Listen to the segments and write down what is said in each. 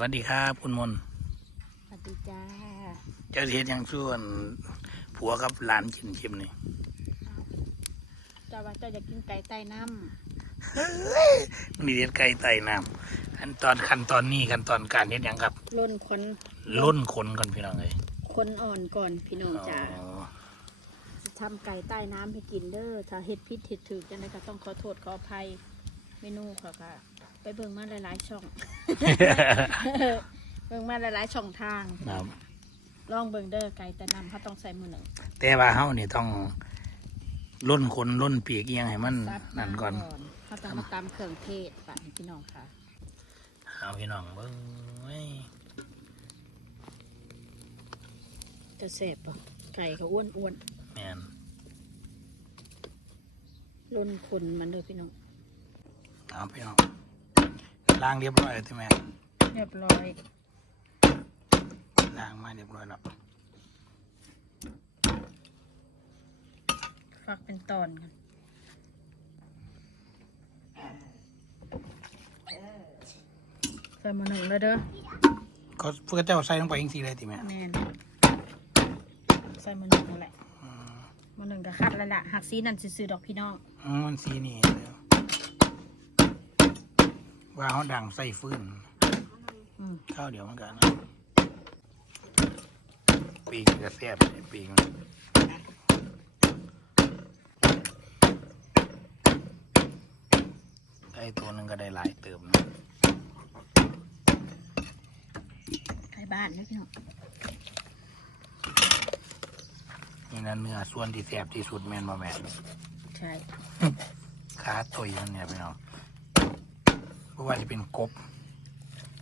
วัสดีครับคุณมนต์สวัสดีจ้าเจ้าเทียนยังส่วนผัวกับหลานกินชิมนี่เจ้าว่าเจ้าอยากกินไก่ใต้น้นี่เด็ดไก่ไต่น้ำขั้นตอนขั้นตอนนี้ขั้นตอนการเฮ็ดหยังครับำล้นคนล้นขนก่อนพี่น้องเลยคนอ่อนก่อนพี่น้องจ้าอ๋อทำไก่ใต้น้ำให้กินเด้อถ้าเฮ็ดพิษเฮ็ดถือจังไดก็ต้องขอโทษขออภัยเมนูเขาค่ะ ไปเบิ่งมาหลายๆช่อง เบิ่งมาหลายๆช่องทางครับลองเบิ่งเด้อไก่ใต้น้ำเขาต้องใส่มือหนึ่งแต่ว่าเฮานี่ต้องล้นขนล้นปีกเอียงให้มันซับนั่นก่อนเขาต้องมาตำเครื่องเทศป่ะพี่น้องค่ะเอาพี่น้องเบิ้งเว้ยจะเสบป่ะไก่เขาอ้วนอ้วนแม่นๆล้นคนมันเด้อพี่น้องเอาพี่น้อง ล้างเรียบร้อยแล้วใช่ไหมเรียบร้อยล้างมาเรียบร้อยแล้วฟักเป็นตอนกันใส่มาหนึ่งเลยเด้อก็เพื่อเจ้าใส่ลงไปยังสีเลยติแม่แมนใส่มาหนึ่งนั่นแหละมาหนึ่งก็คัดแล้วล่ะหักซีนั่นซื้อๆดอกพี่น้องอืมมันสีนี่เดี๋ย วว่าเขาดังใส่ฟืนอืมข้าวเดี๋ยวมันกันนะปีกกระแซบเลยปีกมันไอ้ตัวหนึงก็ได้หลายเติมนะไก่บ้านเด้อพี่น้องนี่นะเนื้อส่วนที่แสบที่สุดแม่นบ่แม่นใช่ ขาตุยมันเนี่ยพี่น้อง เพราะว่าจะเป็นกบ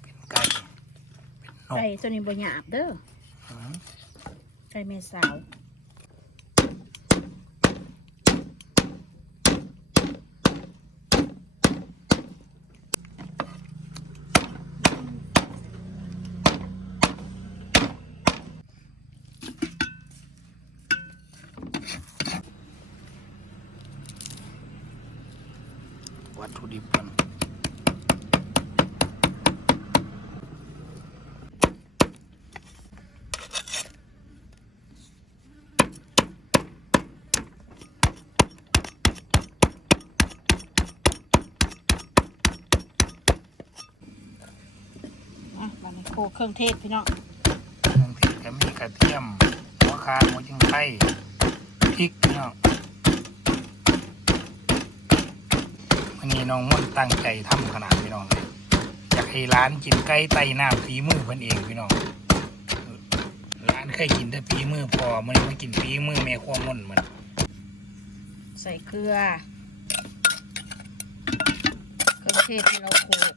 เป็นไก่ เป็นนกไก่ตัวนี้บ่หยาบเด้ออืมไก่เมสาววัตถุดิบมัน อะบัดนี้โค เครื่องเทศพี่น้องเครื่องเทศก็มีกระเทียมหัวคาหัวจิงไข่พริกพี่น้องวันนี้น้องม่อนตั้งใจทำขนาดพี่น้องเลยอยากให้ร้านกินไก่ไตน้ำฝีมือเพิ่นเองพี่น้องร้านเคยกินแต่ฝีมือพอมันมากินฝีมือแม่ขั้วม่อนมันใส่เกลือเครื่องเทศที่เราโขลก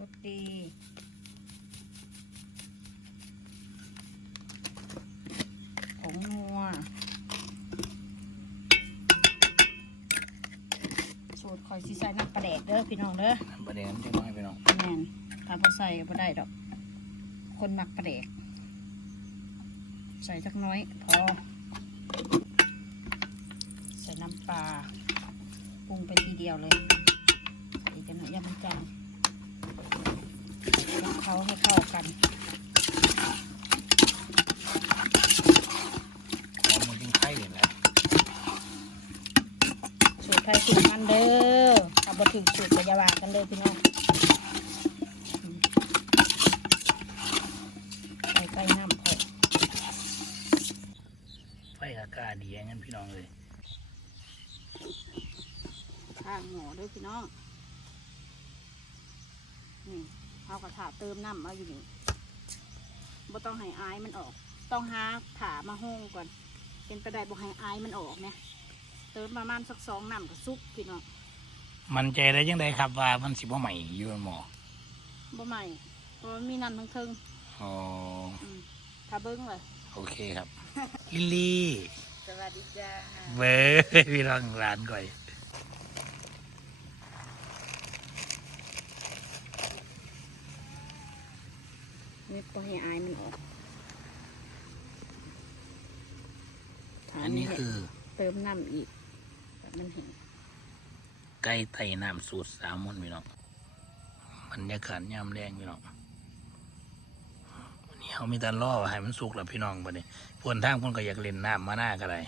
รสดี ผงนัว สูตรคอยสิใส่น้ำปลาแดกเด้อพี่น้องเด้อประเด็นจังน้อยพี่น้องแม่นถ้าบ่ใส่บ่ได้ดอก คนมักปลาแดก ใส่จักน้อย พอ ใส่น้ำปลาปรุงไปทีเดียวเลยอีกจะหน่อยยำมันจังคลุกเขาให้เข้ากันหัวหมูจิงไข่เลยนะสูตรไทยสูตรมันเด้อเอา บ่ถึงสูตรกระยาว่ากันเลยพี่น้องอืมใส่ไก่น้ำพอไฟอากาศดีอย่างนั้นพี่น้องเลยข้างหมูด้วยพี่น้อง นี่เอากระถาเติมน้ำเอาอยู่นี่บ่ต้องให้อายมันออก ต้องหาถามาห้องก่อน เป็นไปได้บ่ให้อายมันออกเนี่ยเติมประมาณสักสองน้ำกับซุปพี่น้อง มันใจได้ยังไงครับว่ามันสิบ่ใหม่อยู่หมอบ่ใหม่เพราะมันมีน้ำทั้งเทิงอ๋ออืมถ้าเบิ้งเลยโอเคครับ ลิลลี่สวัสดีจ้าเว้ยพี่น้องร้านก่อยนี่บ่ให้อายมันออกถาอันนี้แหละคือ เติมน้ำอีกแบบมันเห็น ไก่ไต่น้ำสูตรสามมนพี่น้องบรรยากาศยามแรงพี่น้องวันนี้เขามีแต่ล่อว่าให้มันสุกแล้วพี่น้องบัดนี้พวนทางคนก็อยากเล่นน้ำมาหน้าก็ได้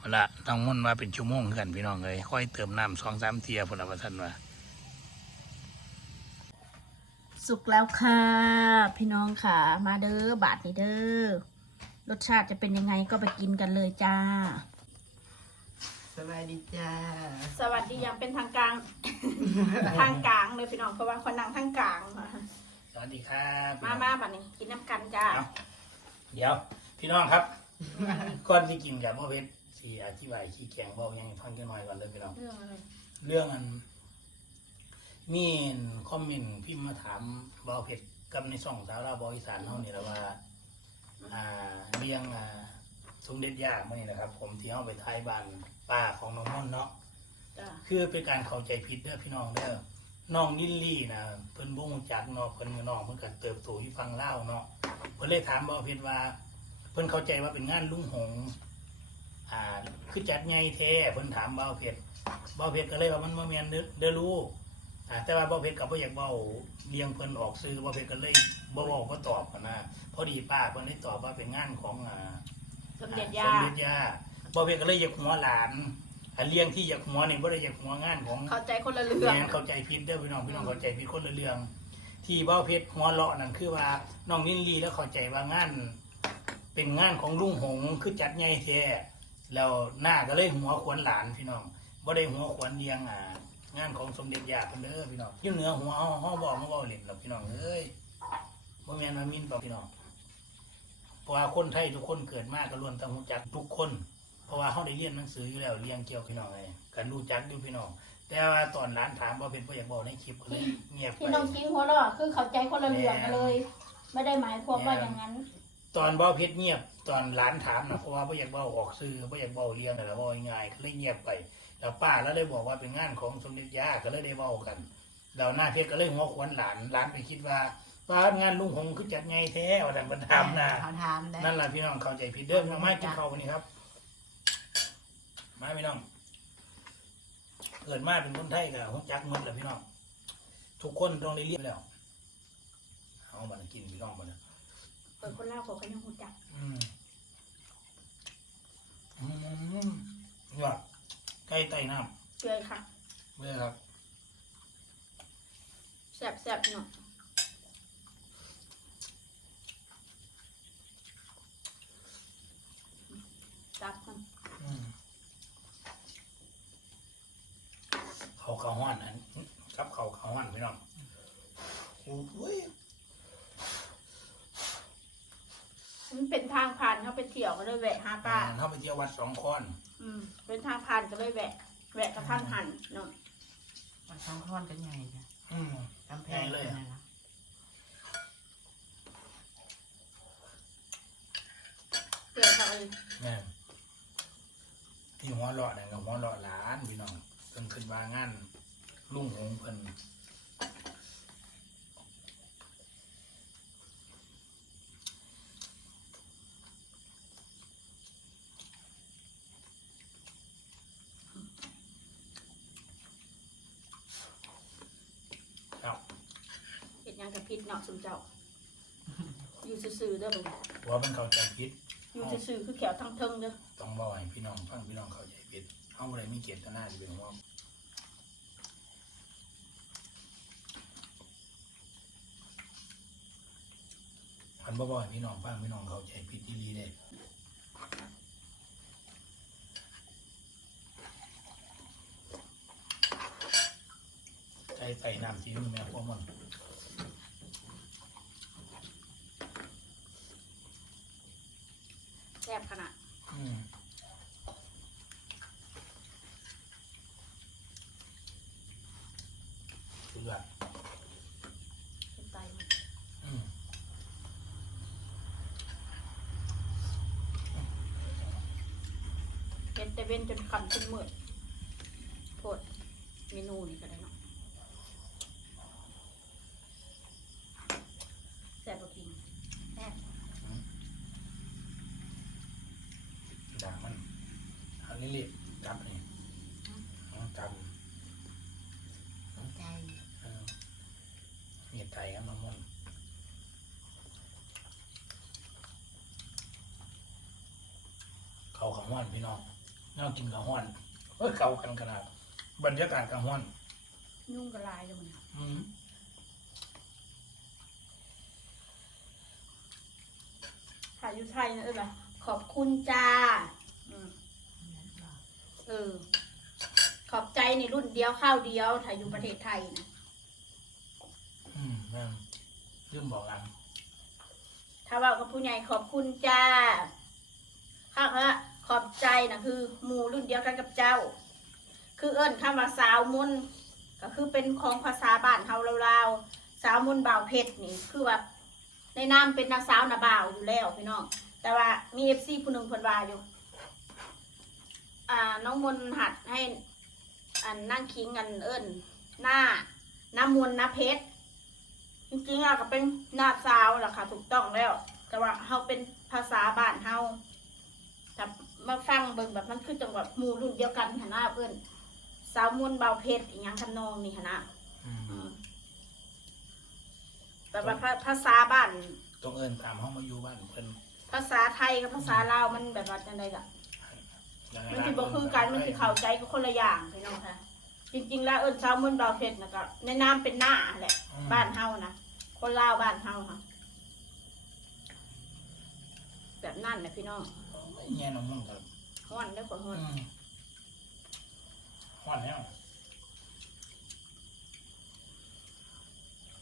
มาละต้องมุ่นว่าเป็นชั่วโมงกันพี่น้องเลยค่อยเติมน้ำสองสามเทียพละประทันว่าสุกแล้วค่ะ พี่น้องค่ะ มาเด้อบาทนี้เด้อรสชาติจะเป็นยังไงก็ไปกินกันเลยจ้า บายดีจ้า สวัสดีอยังเป็นทางกลางทางกลางเลยพี่น้องเพราะว่าคนนั่งทางกลางสวัสดีครับพี่มาน้องมาบัดนี้กินน้ำกันจ้า เอาเดี๋ยว พี่น้องครับ ก่อนที่กินกับพ่อเพชรสีอธิบายขี้แกงบอกยังให้ฟังกันหน่อยก่อนเลยพี่น้อง เรื่องอะไรเรื่องอัน มีคอมเมนต์พิมพ์มาถามบอเพชรกับในช่องสาวเราวบอีสานเฮานี่แหละว่า อ่าเลี้ยงอ่า สมเด็จย่ามื่อนี้นะครับ ผมที่เฮาไปท้ายบ้านป้าของน้องม่อนเนาะจ้าคือเป็นการเข้าใจผิดเด้อพี่น้องเด้อน้องลิลลี่นะเพิ่นบ่รู้จักเนาะเพิ่นน้องเพิ่นก็เติบโตอยู่ฝั่งลาวเนาะเพิ่นเลยถามบ่เพชรว่า เพิ่นเข้าใจว่าเป็นงานลุงหงอ่าคือจัดใหญ่แท้เพิ่นถามบ่าวเพชรบ่าวเพชรก็เลยว่ามันบ่แม่นเด้อเด้อลูกอ่าแต่ว่าบ่าวเพชรก็บ่อยากเว้าเลี้ยงเพิ่นออกสื่อบ่าวเพชรก็เลยบ่เว้าบ่ตอบหั้นนะพอดีป้าเพิ่นได้ตอบว่าเป็นงานของอ่า สมเด็จสย่ามเด็จย่าบ่าวเพชรก็เลยอยากหัวหลานอันเลี้ยงที่อยากหัวนี่บ่ได้อยากหัวงานของ เข้าใจคนละเรื่อง แม่นเข้าใจผิดเด้อพี่น้องพี่น้องเข้าใจผิดคนละเรื่อง ที่เบ้าเพชรหัวเลาะนั่นคือว่าน้องนินลีแล้วเข้าใจว่างาน เป็นงานของลุงหงคือจัดใหญ่แท้แล้วหน้าก็เลยหัวขวนหลานพี่น้องบ่ได้หัวขวนเลี้ยงอ่างานของสมเด็จย่าเพิ่นเด้อพี่น้องอยู่เหนือหัวเฮาเฮาบอกมาเว้าเล่นหรอกพี่น้องเอ้ยบ่แม่นว่ามินเปล่าพี่น้องเพราะ ว่าคนไทยทุกคนเกิดมาก็ล้วนต้องรู้จักทุกคน เพราะว่าเขาได้เรียนหนังสืออยู่แล้วเรียนเกี่ยวพี่น้องไงกันรู้จักอยู่พี่น้อง แต่ว่าตอนร้านถามว่าเป็นพ่ออยากบอกในคลิปก็เลยเงียบไปที่น้องคิงหัวเราะคือเข้าใจคนละเรื่องกันเลย ไม่ได้หมายความว่าอย่างนั้น ตอนบ่าวเพชรเงียบตอนร้านถามนะเพราะว่าพ่ออยากบอกออกซื้อพ่ออยากบอกเรียงแต่ละบอกง่ายๆก็เลยเงียบไป แล้วป้าแล้วเลยบอกว่าเป็นงานของสมเด็จย่าก็เลยได้เว้ากันแล้วหน้าเพชรก็เลยหัวขวนหลานหลานไปคิดว่า ว่างานลุงหงคือจัดไงแท้ว่าแต่มันทำนะเขาถามได้นั่นแหละพี่น้องเข้าใจผิดเด้อมาไม่กินข้าววันนี้ครับ มาพี่น้อง เกิดมาเป็นคนไทยกับฮกจักหมดแหละพี่น้อง ทุกคนต้องได้เรียนแล้ว เอาบันกินพี่น้องบันเปิดคนเล่าเขาก็ยังหูจักอืมอืมยอดใกล้ไต่น้เกลือค่ะำเมื่อครับแซ่บแซ่บๆเนาะจับกัน อืม เขาเขาห้อนอันครับเขาเขาห้อนพี่น้องโอ้ยมันเป็นทางผ่านเขาไปเที่ยวก็เลยแวะหาป้าเข้าไปเที่ยววัดสองคอนอืมเป็นทางผ่านก็เลยแวะ แวะกระทันหันเนาะวันสองท่อนกันใหญ่จ้ะอืมกำแพงเลยนะเกลือเขาเองแม่น ที่หัวเลาะเนี่ยกับหัวเลาะหลานพี่น้องเพิ่นขึ้นมางานลุงหงเพิ่นครับเห็ดหยังกับพิษเนาะสุมเจ้า อยู่ซื่อๆเด้อบ่ว่ามันเข้าใจผิดอยู่ซื่อๆคือแขวทั้งเทิงเด้อ ต้องบอกให้พี่น้องฟังพี่น้องเข้าใจผิดเอาอะไรมีเกียรติหน้าจะเป็นหัวพันบ่บ่ให้พี่น้องฟังพี่น้องเข้าใจผิดที่ดีเด้ใส่ใส่น้ำซีอิ๊วแม่พวกมัน เห็นแต่เว้นจนคำจนเมื่ดโทษเมนูนี้ก็ได้เนาะแซ่บกินแซ่บด่างมันเอาเรียรีบจับนี่จับใจมีใจก็มามุ่นเขาของวันพี่น้อง นวกินกับห้อนเออเก่ากันขนาดบรรยากาศกับห้อน ยุ่งกระลายเลยมันอืมถ่ายอยู่ไทยนะเออล่ะขอบคุณจ้าอืมเออ ขอบใจในรุ่นเดียวข้าวเดียวถ่ายอยู่ประเทศไทยนะอืมแม่นลืมบอกกันถ้าว่ากับผู้ใหญ่ขอบคุณจ้าข้าพระ ขอบใจนะคือหมู่รุ่นเดียวกันกับเจ้า คือเอิ้นคำว่าสาวมุนก็คือเป็นของภาษาบ้านเฮาลาวๆสาวมุนบ่าวเพชรนี่คือว่าในนามเป็นนาสาวนาบ่าวอยู่แล้วพี่น้องแต่ว่ามีเอฟซีผู้หนึ่งเพิ่นวาอยู่อ่าน้องมนหัดให้อันนั่งคิงกันเอิ้นหน้าน้ำมนน้าเพชรจริงๆเราก็เป็นหน้าสาวแหละค่ะถูกต้องแล้ว แต่ว่าเฮาเป็นภาษาบ้านเฮา มาฟังเบิ่งแบบมันคือจังหวัดหมู่รุ่นเดียวกันหนนะเพื่อนสาวมวนเบาเพชรอีหยังทำนองนี่หนนะอืมอืมแบบว่าภาภาษาบ้าน ต้องเอินตามห้องมาอยู่บ้านเพิ่นภาษาไทยกับภาษาลาวมันแบบว่าจังไดล่ะ ยังไงมันสิบ่คือกันมันสิเข้าใจก็คนละอย่างพี่น้องค่ะ จริง ๆ แล้วเอิ้นสาวมวนเบาเพชรนะก็ในนามเป็นหน้าแหละ อืมบ้านเฮานะคนลาวบ้านเฮาค่ะ แบบนั่นนะพี่น้องไม่แง่น้องมึงครับห้อนได้อคนห้อือนมห้อนแล้ว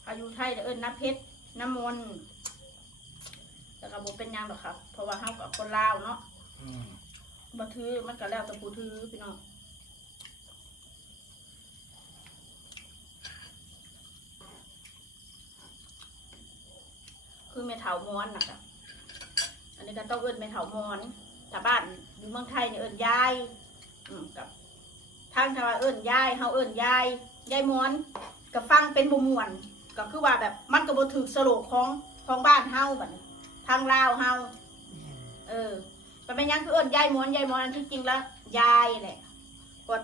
อายุไทยเอิ้นน้ำเพชรน้ำมนต์แต่ก็บ่เป็นหยังหรอกครับ เพราะว่าเฮากับคนลาวเนาะอืมบ่ถือมันก็แล้วแต่ผู้ถือพี่น้องคือแม่เฒ่าม้อนนะคะอั นนี้ก็ต้องเอิ้นแม่เฒ่าม้อนถ้าบ้านอยู่เมืองไทยเนี่ยเอิ้นยายอืมกับทางถ้าว่าเอิ้นยายเฮาเอิ้นยายยายม้วนก็ฟังเป็นบ่ม่วน ก็คือว่าแบบมันก็บ่ถูกสโลกของของบ้านเฮาบัดนี้ทางลาวเฮาเออมันเป็นหยังคือเอิ้นยายม้วนยายม้วนอันที่จริงแล้วยายแหละกด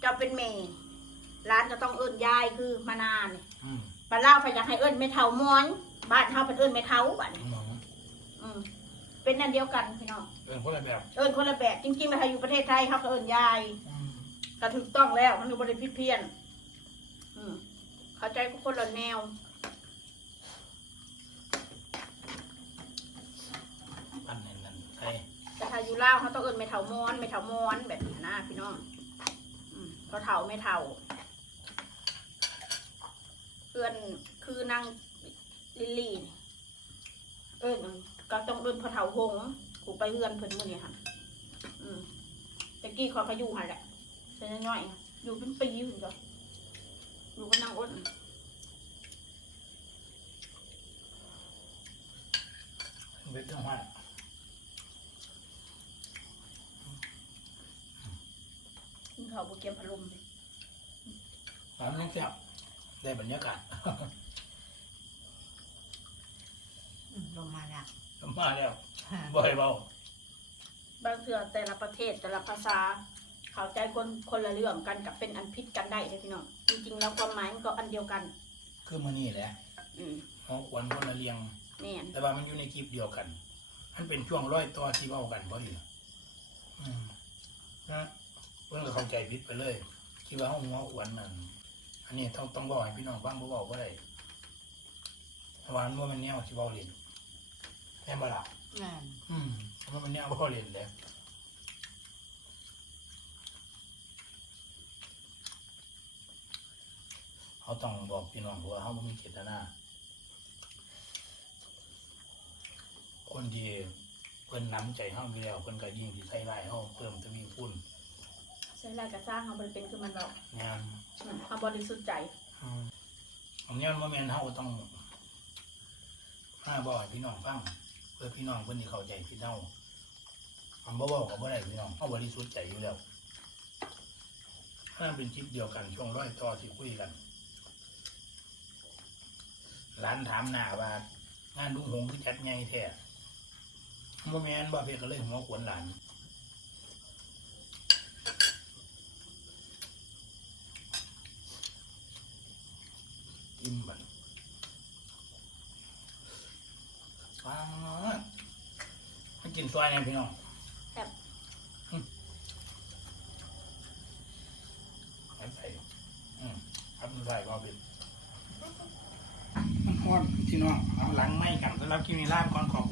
เจ้าเป็นแม่ร้านก็ต้องเอิ้นยายคือมานานนี่อืมบ้านลาวเพิ่นอยากให้เอิ้นแม่เฒ่าม้วนบ้านเฮาเพิ่นเอิ้นแม่เฒ่าบัดนี้หมออืม เป็นอันเดียวกันพี่น้องเอินคนละแบบเอิ้นคนละแบบจริงๆแล้วถ้าอยู่ประเทศไทยเฮาก็เอิ้นยายอืมก็ถูกต้องแล้วมันบริพิดเพี้ยน อืมเข้าใจก็คนละแนวปั้นนั่นนั่นใส่แต่ถ้าอยู่ลาวเขาต้องเอิ้นไม่เถามอนไม่เถามอนแบบนี้นะพี่น้องอืมเขาเถาไม่เถาเอื้อนคือนางลิลลี่นี่เอิ้น ก็ต้องเอิ้นพอเถาหงกูไปเฮือนเพิ่นมื้อนี้ค่ะอืมตะกี้เขาก็อยู่หั่นแหละเป็นน้อยๆอยู่เป็นปีอยู่จ้ะอยู่กับนางอ้นเบ็ดจังหวัดกินข้าวบุเก็บพัดลมเลยร้านนี้แซ่บได้บรรยากาศอืมลงมาละ มาแล้วบ่อยเบาบางเทื่อแต่ละประเทศแต่ละภาษา เข้าใจคนคนละเรื่องกันกับเป็นอันพิษกันได้เลยพี่น้องจริงๆแล้วความหมายมันก็อันเดียวกัน คือมื้อนี้แหละอืมเขาควนคนละเรียงแน่นแต่ว่ามันอยู่ในคลิปเดียวกัน มันเป็นช่วงร้อยต่อที่เว้ากันพอดีอืมนะเพิ่นก็เข้าใจผิดไปเลย คิดว่าเฮาหัวขวนนั่นอันนี้ต้องต้องบอกให้พี่น้องฟังบ่เว้าบ่ได้เพราะว่ามันบ่แม่นแนวที่เว้าเล่น แม่นบ่ล่ะงานอืมมันเป็นแนวเว้าเล่นแหล้วเขาต้องบอกพี่น้องเพราะว่าเขาบ่มีเจตนาคนที่เพิ่นน้ำใจเฮาอยู่แล้วเพิ่นก็ยิ่งสิใส่ร้ายเฮาเพิ่มทวีคูณใช้ลายกระซ่างเขาบริเป็นคือมันเรางานอืมเขาบริสุทธิ์ใจ อืมอันนี้มันบ่แม่นเฮาต้องมาบอกให้พี่น้องฟัง เพื่อพี่น้องเพิ่อนสิเข้าใจพี่เฮาอันบ่เว้าก็บ่ได้พี่น้องเฮาบริสุทธิ์ใจอยู่แล้วถ้าเป็นคลิปเดียวกันช่วงร้อยต่อที่คุยกันหลานถามหน้าว่างานลุงหงคือจัดใหญ่แท้บ่แม่นบ่เพชรก็เลยหัวขวนหลานอิ่มบัน ซอยแน่พี่น้องแบบอันใส่อืมอันใส่ก็เป็นมันฮอนพี่น้องหลังไม่กันแล้วกินนี่ลาบก่อนขอบ